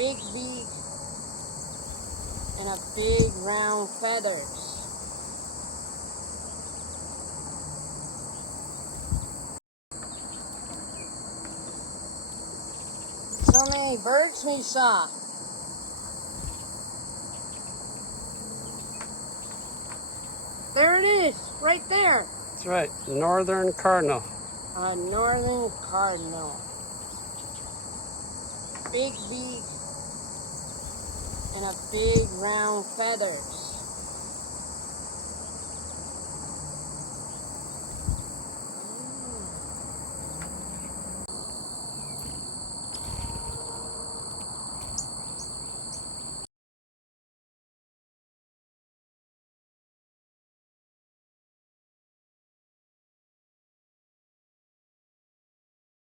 big beak and a big round feathers. So many birds we saw. There it is, right there. That's right, northern cardinal. A northern cardinal. Big beak and a big round feathers.